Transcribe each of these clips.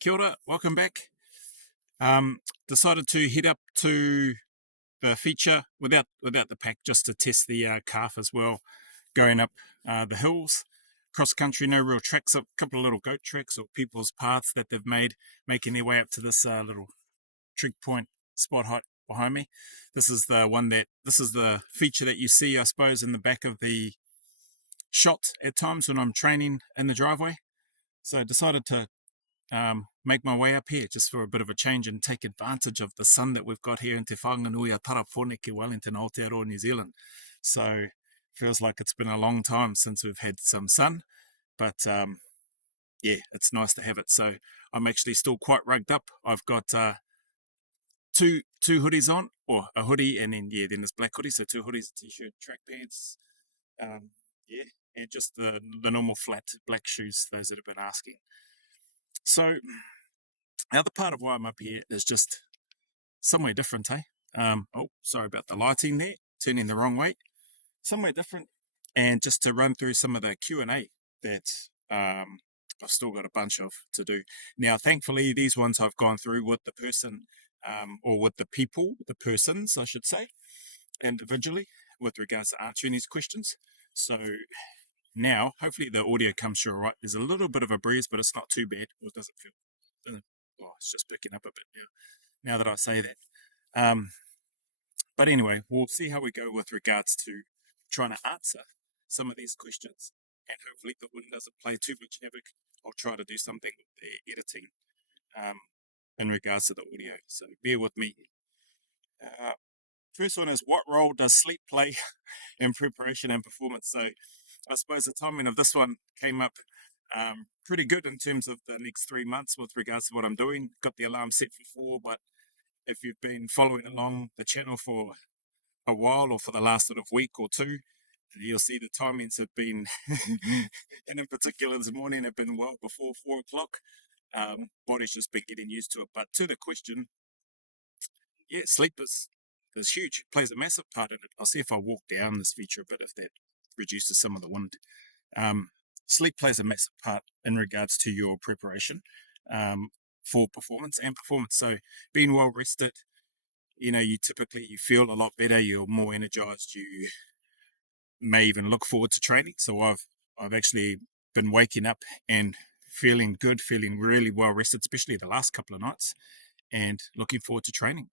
Kia ora, welcome back. Decided to head up to the feature without the pack just to test the calf as well, going up the hills, cross country, no real tracks, a couple of little goat tracks or people's paths that they've made, making their way up to this little trig point spot height behind me. This is the feature that you see, I suppose, in the back of the shot at times when I'm training in the driveway. So I decided to make my way up here just for a bit of a change and take advantage of the sun that we've got here in Te Whanganui a Tarapōneke, Wellington, Aotearoa, New Zealand. So feels like it's been a long time since we've had some sun, but yeah, it's nice to have it. So I'm actually still quite rugged up. I've got two hoodies on, or a hoodie, and then this black hoodie, so two hoodies, a t-shirt, track pants, yeah, and just the normal flat black shoes, those that have been asking. So the other part of why I'm up here is just somewhere different, eh? Oh, sorry about the lighting there, turning the wrong way. Somewhere different, and just to run through some of the Q&A that I've still got a bunch of to do. Now, thankfully, these ones I've gone through with the person, or with the people, the persons, I should say, individually, with regards to answering these questions. So now, hopefully the audio comes through all right. There's a little bit of a breeze, but it's not too bad. Or it doesn't feel, oh, it's just picking up a bit now that I say that. But anyway, we'll see how we go with regards to trying to answer some of these questions. And hopefully the wind doesn't play too much havoc. I'll try to do something with the editing in regards to the audio. So bear with me. First one is, what role does sleep play in preparation and performance? So I suppose the timing of this one came up pretty good in terms of the next 3 months with regards to what I'm doing. Got the alarm set for 4, but if you've been following along the channel for a while or for the last sort of week or two, you'll see the timings have been, and in particular this morning, have been well before 4 o'clock. Body's just been getting used to it. But to the question, yeah, sleep is huge. It plays a massive part in it. I'll see if I walk down this feature a bit, if that reduces some of the wind. Sleep plays a massive part in regards to your preparation for performance. So being well rested, you typically feel a lot better, you're more energized, you may even look forward to training. So I've actually been waking up and feeling good, feeling really well rested, especially the last couple of nights, and looking forward to training.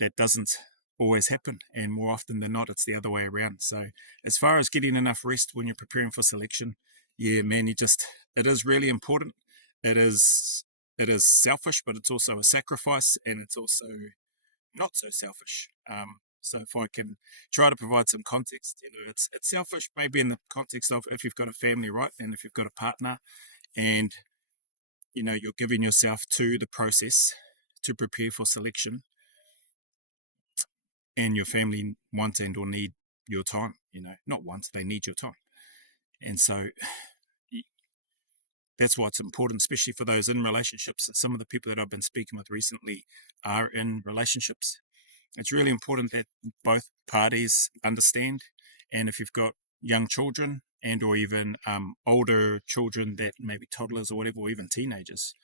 That doesn't always happen, and more often than not it's the other way around. So as far as getting enough rest when you're preparing for selection, yeah man, it is really important. It is selfish, but it's also a sacrifice, and it's also not so selfish. So if I can try to provide some context, it's selfish maybe in the context of if you've got a family, right, and if you've got a partner, and you're giving yourself to the process to prepare for selection, and your family want and or need your time, not want, they need your time. And so that's why it's important, especially for those in relationships. Some of the people that I've been speaking with recently are in relationships. It's really important that both parties understand. And if you've got young children and or even older children that maybe toddlers or whatever, or even teenagers,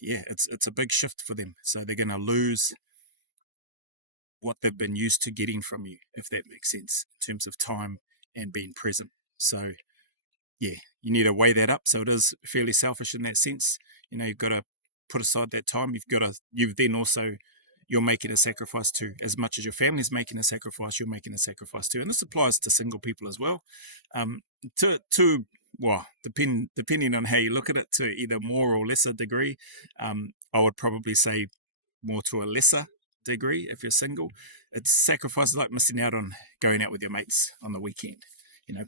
yeah, it's a big shift for them. So they're going to lose what they've been used to getting from you, if that makes sense, in terms of time and being present. So yeah, you need to weigh that up. So it is fairly selfish in that sense. You've got to put aside that time. You're making a sacrifice too. As much as your family's making a sacrifice, you're making a sacrifice too. And this applies to single people as well. Depending on how you look at it, to either more or lesser degree. I would probably say more to a lesser degree if you're single. It's sacrifices like missing out on going out with your mates on the weekend,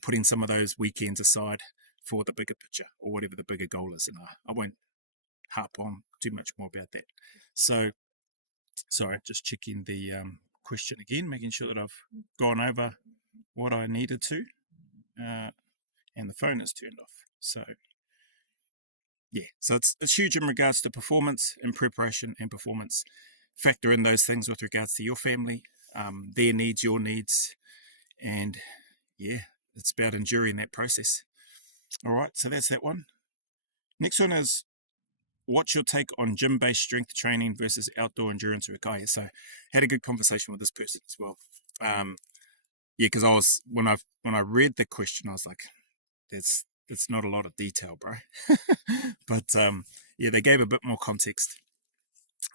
putting some of those weekends aside for the bigger picture or whatever the bigger goal is. And I won't harp on too much more about that. So, sorry, just checking the question again, making sure that I've gone over what I needed to, and the phone is turned off. So yeah, so it's huge in regards to performance and preparation and performance. Factor in those things with regards to your family, their needs, your needs, and yeah, it's about enduring that process. All right, so that's that one. Next one is, what's your take on gym-based strength training versus outdoor endurance work? Oh, yeah, so had a good conversation with this person as well. Yeah, because I was when I read the question, I was like, that's not a lot of detail, bro. But yeah, they gave a bit more context,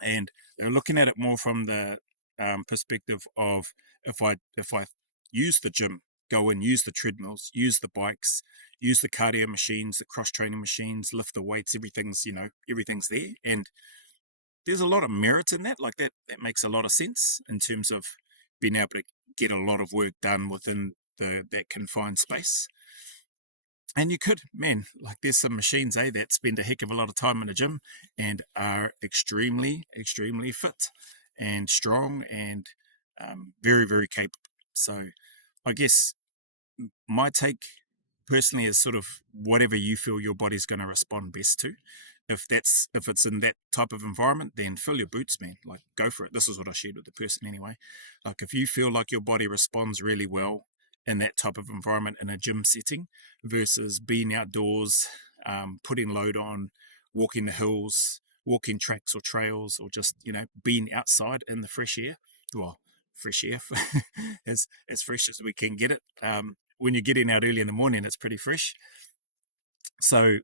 and they were looking at it more from the perspective of if I use the gym, go and use the treadmills, use the bikes, use the cardio machines, the cross training machines, lift the weights, everything's there, and there's a lot of merit in that. Like that makes a lot of sense in terms of being able to get a lot of work done within that confined space. And you could, man, like there's some machines, that spend a heck of a lot of time in the gym and are extremely, extremely fit and strong and very, very capable. So I guess my take personally is sort of whatever you feel your body's going to respond best to. If it's in that type of environment, then fill your boots, man. Like go for it. This is what I shared with the person anyway. Like if you feel like your body responds really well in that type of environment in a gym setting versus being outdoors, putting load on, walking the hills, walking tracks or trails, or just being outside in the fresh air. Well, fresh air, as fresh as we can get it. When you're getting out early in the morning, it's pretty fresh. So,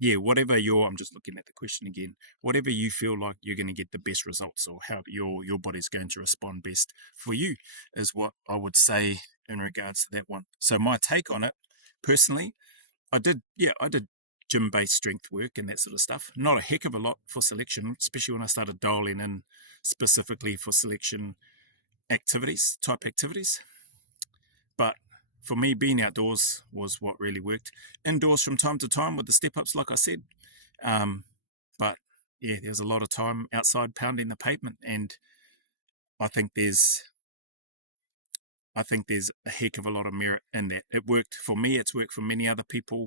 yeah, I'm just looking at the question again. Whatever you feel like you're going to get the best results, or how your body's going to respond best for you, is what I would say in regards to that one. So my take on it, personally, I did gym-based strength work and that sort of stuff. Not a heck of a lot for selection, especially when I started dialing in specifically for selection type activities. But for me, being outdoors was what really worked. Indoors from time to time with the step ups, like I said. Um, but yeah, there's a lot of time outside pounding the pavement, and I think there's a heck of a lot of merit in that. It worked for me. It's worked for many other people.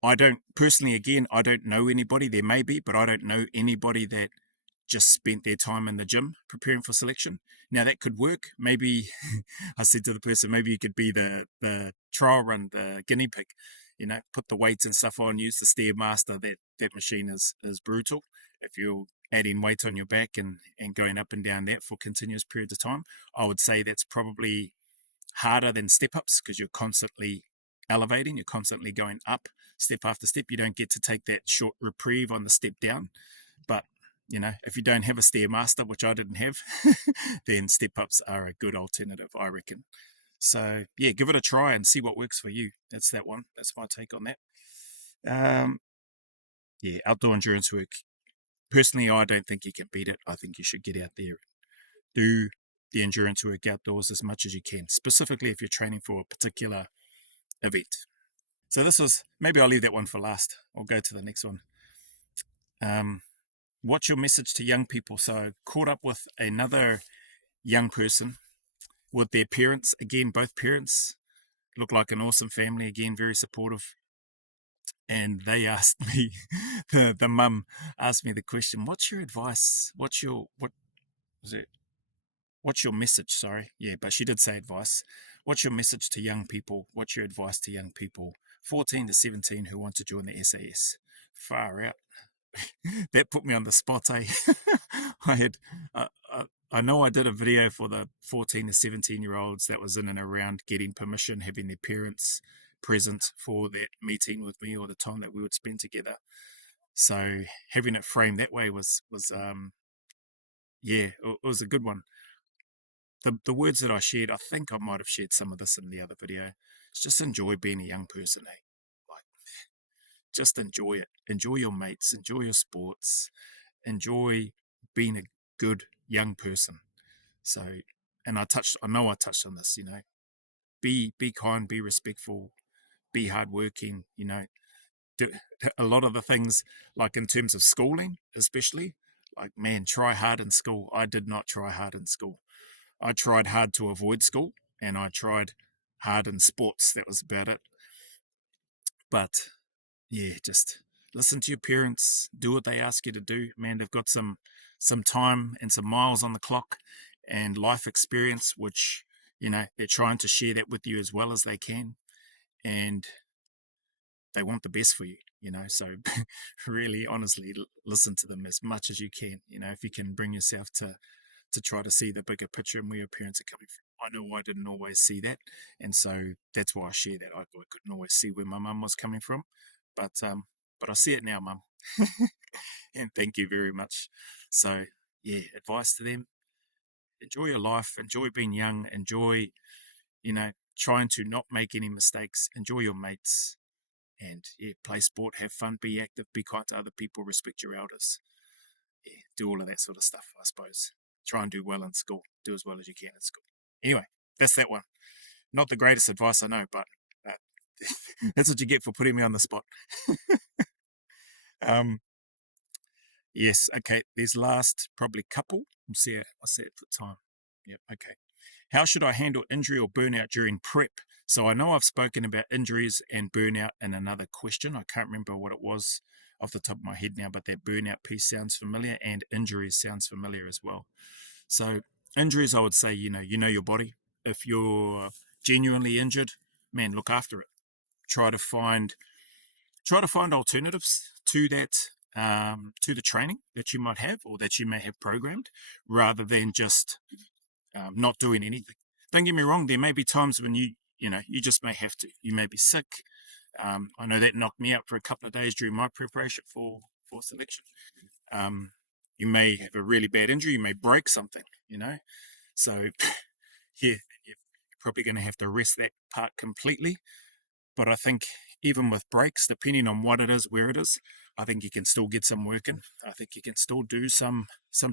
I don't personally, again, I don't know anybody. There may be, but I don't know anybody that just spent their time in the gym preparing for selection. Now that could work. Maybe I said to the person, maybe you could be the trial run, the guinea pig. Put the weights and stuff on, use the Stairmaster. That machine is brutal. If you're adding weight on your back and going up and down that for continuous periods of time, I would say that's probably harder than step ups because you're constantly elevating, you're constantly going up step after step. You don't get to take that short reprieve on the step down. But if you don't have a Stairmaster, which I didn't have, then step ups are a good alternative, I reckon. So yeah, give it a try and see what works for you. That's that one. That's my take on that. Yeah, outdoor endurance work. Personally, I don't think you can beat it. I think you should get out there, do the endurance work outdoors as much as you can, specifically if you're training for a particular event. So maybe I'll leave that one for last. I'll go to the next one. What's your message to young people? So caught up with another young person with their parents. Again, both parents look like an awesome family. Again, very supportive. And they asked me, the mum asked me the question, what's your advice? What was it? What's your message? Sorry. Yeah, but she did say advice. What's your message to young people? What's your advice to young people, 14 to 17, who want to join the SAS? Far out. That put me on the spot, eh? I had, I know I did a video for the 14 to 17-year-olds that was in and around getting permission, having their parents present for that meeting with me or the time that we would spend together. So having it framed that way was yeah, it was a good one. The words that I shared, I think I might have shared some of this in the other video. It's just enjoy being a young person, eh? Like, just enjoy it. Enjoy your mates. Enjoy your sports. Enjoy being a good young person. So, and I know I touched on this. Be kind, be respectful, be hardworking. Do a lot of the things, like in terms of schooling, especially. Like, man, try hard in school. I did not try hard in school. I tried hard to avoid school, and I tried hard in sports. That was about it. But yeah, just listen to your parents, do what they ask you to do. Man, they've got some time and some miles on the clock and life experience, which they're trying to share that with you as well as they can. And they want the best for you, so really honestly listen to them as much as you can, if you can bring yourself to try to see the bigger picture and where your parents are coming from. I know I didn't always see that, and so that's why I share that. I couldn't always see where my mum was coming from, but I see it now, mum. And thank you very much. So yeah, advice to them: enjoy your life, enjoy being young, enjoy trying to not make any mistakes, enjoy your mates, and yeah, play sport, have fun, be active, be kind to other people, respect your elders. Yeah, do all of that sort of stuff, I suppose. Try and do well in school. Do as well as you can in school. Anyway, that's that one. Not the greatest advice, I know, but that's what you get for putting me on the spot. Yes, okay. There's last probably couple. I'll see it for time. Yep, okay. How should I handle injury or burnout during prep? So I know I've spoken about injuries and burnout in another question. I can't remember what it was off the top of my head now, but that burnout piece sounds familiar, and injuries sounds familiar as well. So injuries, I would say, you know your body. If you're genuinely injured, man, look after it. Try to find alternatives to that, to the training that you might have or that you may have programmed, rather than just not doing anything. Don't get me wrong, there may be times when you just may have to. You may be sick. I know that knocked me out for a couple of days during my preparation for selection. You may have a really bad injury. You may break something, So, yeah, you're probably going to have to rest that part completely. But I think even with breaks, depending on what it is, where it is, I think you can still get some work in. I think you can still do some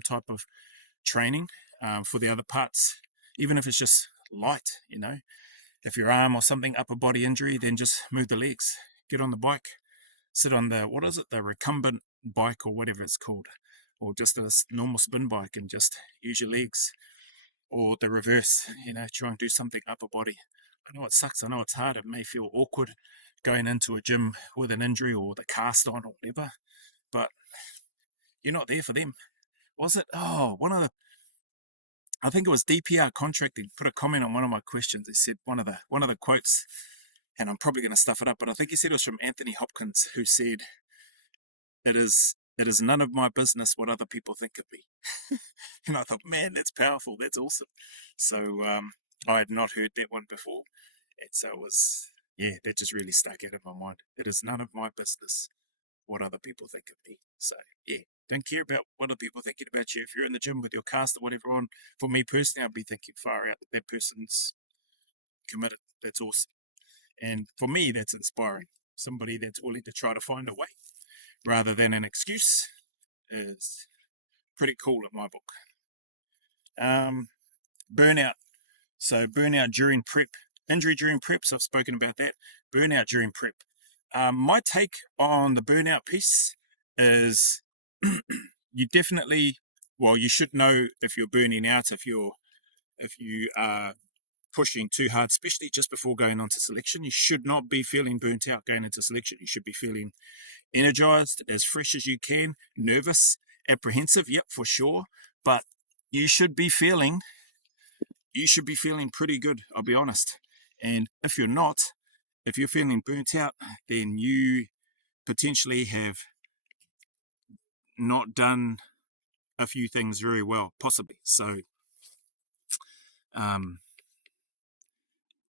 type of training for the other parts, even if it's just light, If your arm or something, upper body injury, then just move the legs. Get on the bike. Sit on the recumbent bike or whatever it's called, or just a normal spin bike and just use your legs, or the reverse, try and do something upper body. I know it sucks. I know it's hard. It may feel awkward going into a gym with an injury or the cast on or whatever, but you're not there for them. Was it? Oh, I think it was DPR Contracting put a comment on one of my questions. He said one of the quotes, and I'm probably going to stuff it up, but I think he said it was from Anthony Hopkins, who said, It is none of my business what other people think of me." And I thought, man, that's powerful. That's awesome. So I had not heard that one before. And so it was, yeah, that just really stuck out in my mind. It is none of my business what other people think of me. So, yeah, don't care about what other people thinking about you. If you're in the gym with your cast or whatever on, for me personally, I'd be thinking far out that person's committed. That's awesome. And for me, that's inspiring. Somebody that's willing to try to find a way rather than an excuse is pretty cool in my book. Burnout. So burnout during prep, injury during prep. So I've spoken about that. Burnout during prep. My take on the burnout piece is you definitely, well, you should know if you're burning out, if you are pushing too hard, especially just before going on to selection. You should not be feeling burnt out going into selection. You should be feeling energized, as fresh as you can, nervous, apprehensive, yep, for sure. But you should be feeling pretty good, I'll be honest. And if you're not, if you're feeling burnt out, then you potentially have not done a few things very well, possibly. So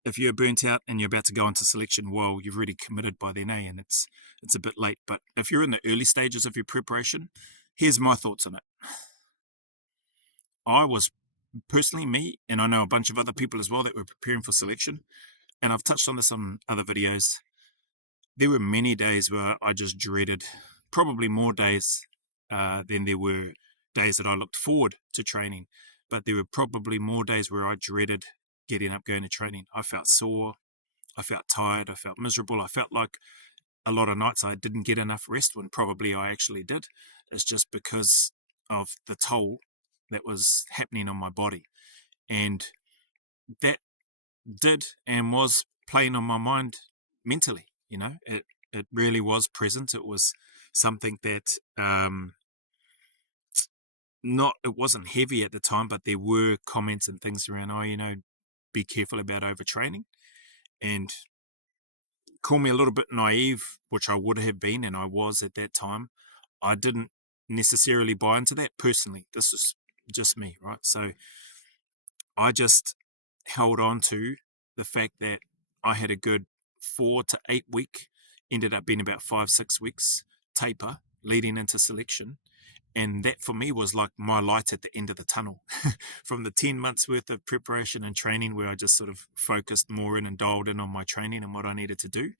if you're burnt out and you're about to go into selection, well, you've already committed by then, and it's a bit late. But if you're in the early stages of your preparation, here's my thoughts on it. I was personally, me, and I know a bunch of other people as well that were preparing for selection, and I've touched on this on other videos. There were many days where I just dreaded, probably more days than there were days that I looked forward to training. But there were probably more days where I dreaded getting up, going to training. I felt sore. I felt tired. I felt miserable. I felt like a lot of nights I didn't get enough rest when probably I actually did. It's just because of the toll that was happening on my body. And that did and was playing on my mind mentally. It really was present. It was something that it wasn't heavy at the time, but there were comments and things around, be careful about overtraining. And call me a little bit naive, which I would have been, and I was at that time. I didn't necessarily buy into that personally. This is just me, right? So I just held on to the fact that I had a good 4 to 8 week, ended up being about 5, 6 weeks taper leading into selection. And that for me was like my light at the end of the tunnel. From the 10 months worth of preparation and training, where I just sort of focused more in and dialed in on my training and what I needed to do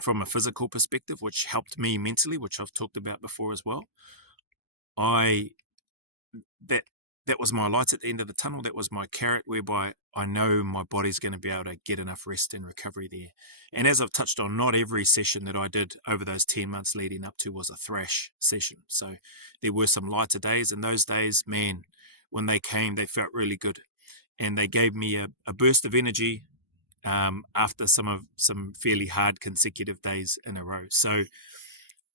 from a physical perspective, which helped me mentally, which I've talked about before as well. I that that was my light at the end of the tunnel. That was my carrot, whereby I know my body's going to be able to get enough rest and recovery there. And as I've touched on, not every session that I did over those 10 months leading up to was a thrash session. So there were some lighter days, and those days, man, when they came, they felt really good. And they gave me a burst of energy after some fairly hard consecutive days in a row. So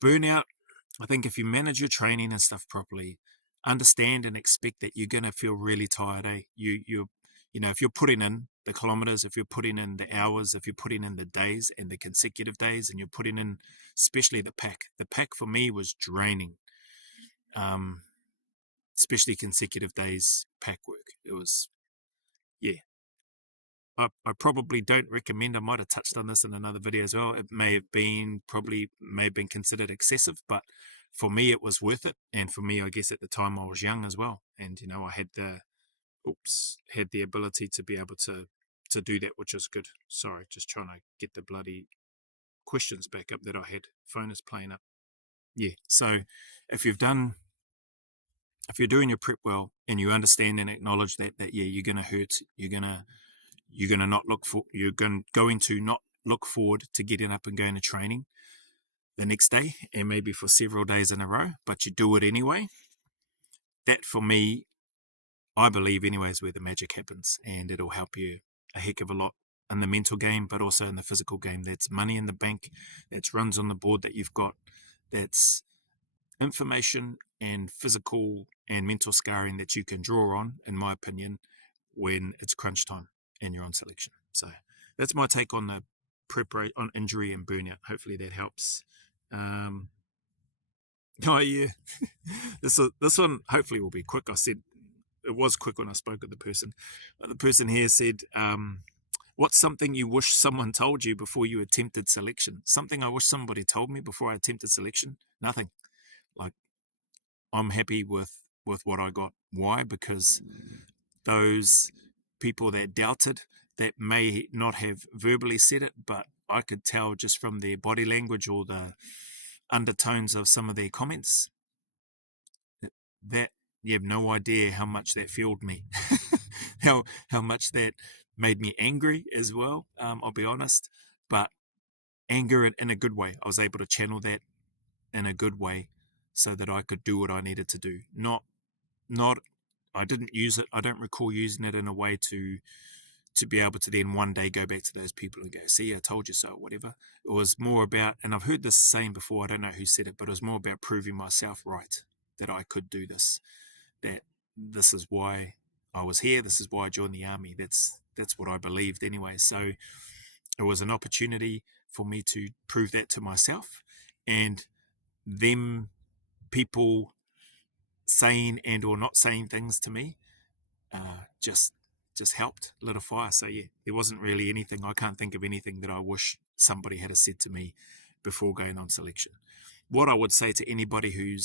burnout, I think if you manage your training and stuff properly, understand and expect that you're going to feel really tired. If you're putting in the kilometers, if you're putting in the hours, if you're putting in the days and the consecutive days, and you're putting in, especially the pack for me was draining. Especially consecutive days pack work. It was, yeah. I probably don't recommend. I might have touched on this in another video as well. It may have been considered excessive, but for me it was worth it. And for me, I guess at the time I was young as well, and I had the ability to be able to do that, which is good. Sorry, just trying to get the bloody questions back up that I had. Phone is playing up. Yeah. So if you're doing your prep well, and you understand and acknowledge that yeah, you're gonna hurt, you're going to not look forward to getting up and going to training the next day, and maybe for several days in a row, but you do it anyway. That for me, I believe anyway, is where the magic happens, and it'll help you a heck of a lot in the mental game, but also in the physical game. That's money in the bank, that's runs on the board that you've got, that's information and physical and mental scarring that you can draw on, in my opinion, when it's crunch time and you're on selection. So that's my take on the preparation on injury and burnout. Hopefully that helps. Oh yeah, this one hopefully will be quick. I said it was quick when I spoke with the person. The person here said, "What's something you wish someone told you before you attempted selection?" Something I wish somebody told me before I attempted selection? Nothing. Like, I'm happy with what I got. Why? Because those people that doubted, that may not have verbally said it, but I could tell just from their body language or the undertones of some of their comments, that you have no idea how much that fueled me, how much that made me angry as well. I'll be honest, but anger in a good way. I was able to channel that in a good way so that I could do what I needed to do. Not I didn't use it. I don't recall using it in a way to be able to then one day go back to those people and go, "See, I told you so," whatever. It was more about, and I've heard this saying before, I don't know who said it, but it was more about proving myself right, that I could do this, that this is why I was here, this is why I joined the army. That's what I believed anyway. So it was an opportunity for me to prove that to myself, and them people saying and or not saying things to me just helped lit a fire. So yeah, there wasn't really anything. I can't think of anything that I wish somebody had said to me before going on selection. What I would say to anybody who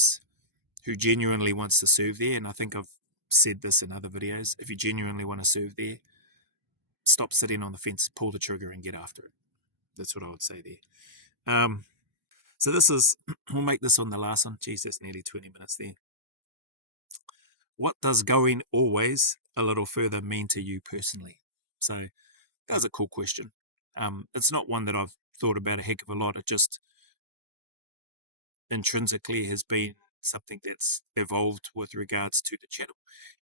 genuinely wants to serve there, and I think I've said this in other videos, if you genuinely want to serve there, stop sitting on the fence, pull the trigger and get after it. That's what I would say there. So this is, we'll make this on the last one. Geez, that's nearly 20 minutes there. What does going always a little further mean to you personally? So that's a cool question. It's not one that I've thought about a heck of a lot. It just intrinsically has been something that's evolved with regards to the channel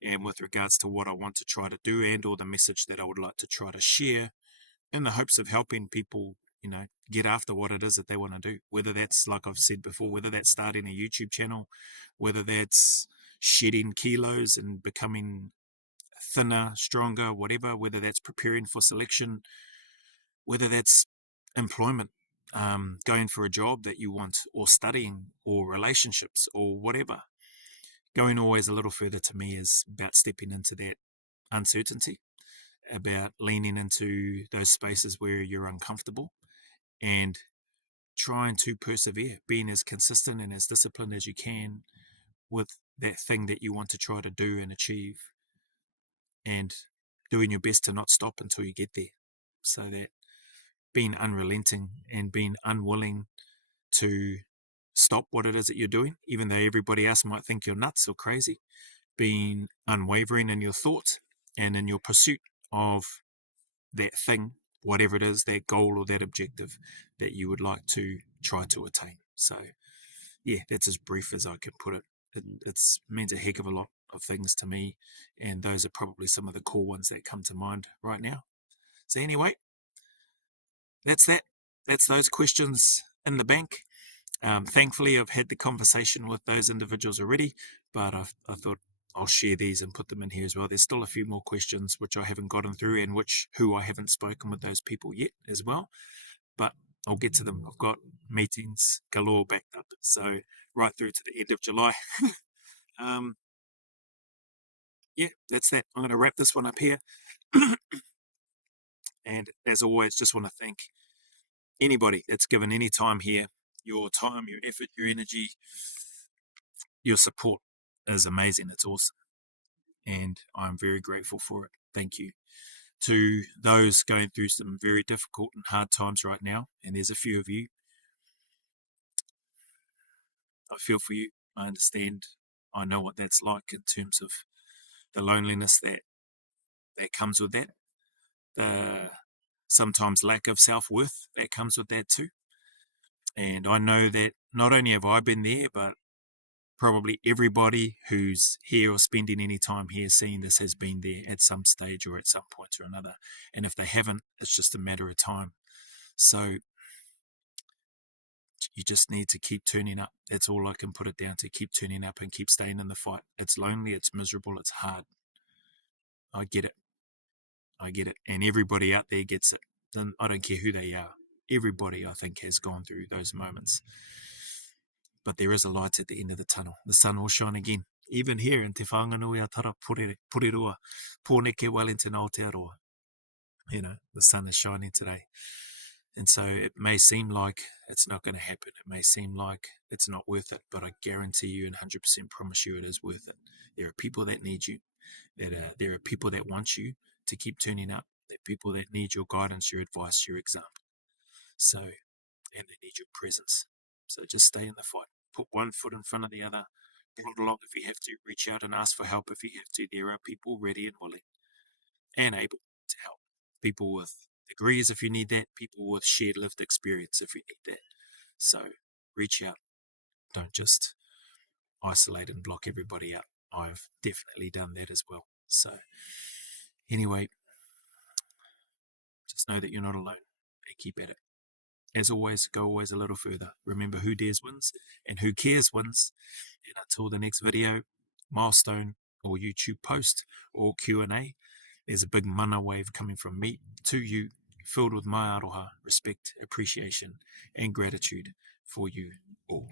and with regards to what I want to try to do, and or the message that I would like to try to share, in the hopes of helping people, get after what it is that they want to do. Whether that's, like I've said before, whether that's starting a YouTube channel, whether that's shedding kilos and becoming thinner, stronger, whatever, whether that's preparing for selection, whether that's employment, going for a job that you want, or studying, or relationships, or whatever. Going always a little further to me is about stepping into that uncertainty, about leaning into those spaces where you're uncomfortable and trying to persevere, being as consistent and as disciplined as you can with that thing that you want to try to do and achieve, and doing your best to not stop until you get there. So that being unrelenting and being unwilling to stop what it is that you're doing, even though everybody else might think you're nuts or crazy, being unwavering in your thought and in your pursuit of that thing, whatever it is, that goal or that objective that you would like to try to attain. So, yeah, that's as brief as I can put it. It means a heck of a lot of things to me, and those are probably some of the core ones that come to mind right now. So, anyway, that's that. That's those questions in the bank. Thankfully, I've had the conversation with those individuals already, but I thought I'll share these and put them in here as well. There's still a few more questions which I haven't gotten through, and who I haven't spoken with those people yet as well. But I'll get to them. I've got meetings galore backed up, so right through to the end of July. Yeah, that's that. I'm going to wrap this one up here. And as always, just want to thank anybody that's given any time here. Your time, your effort, your energy, your support is amazing. It's awesome. And I'm very grateful for it. Thank you. To those going through some very difficult and hard times right now, and there's a few of you, I feel for you. I understand. I know what that's like in terms of the loneliness that comes with that, the sometimes lack of self-worth that comes with that too. And I know that not only have I been there, but probably everybody who's here or spending any time here seeing this has been there at some stage or at some point or another. And if they haven't, it's just a matter of time. So you just need to keep turning up. That's all I can put it down to. Keep turning up and keep staying in the fight. It's lonely, it's miserable, it's hard. I get it. I get it. And everybody out there gets it. Then I don't care who they are. Everybody, I think, has gone through those moments. But there is a light at the end of the tunnel. The sun will shine again. Even here in Te Whanganui Atara Porirua, Pōneke Wellington Aotearoa. You know, the sun is shining today. And so it may seem like it's not going to happen. It may seem like it's not worth it, but I guarantee you and 100% promise you it is worth it. There are people that need you. There are people that want you to keep turning up. There are people that need your guidance, your advice, your example. So, and they need your presence. So just stay in the fight. Put one foot in front of the other. Plod along if you have to. Reach out and ask for help if you have to. There are people ready and willing and able to help. People with degrees if you need that. People with shared lived experience if you need that. So reach out. Don't just isolate and block everybody out. I've definitely done that as well. So anyway, just know that you're not alone and keep at it. As always, go always a little further. Remember, who dares wins and who cares wins. And until the next video, milestone, or YouTube post, or Q&A, there's a big mana wave coming from me to you, filled with my aroha, respect, appreciation, and gratitude for you all.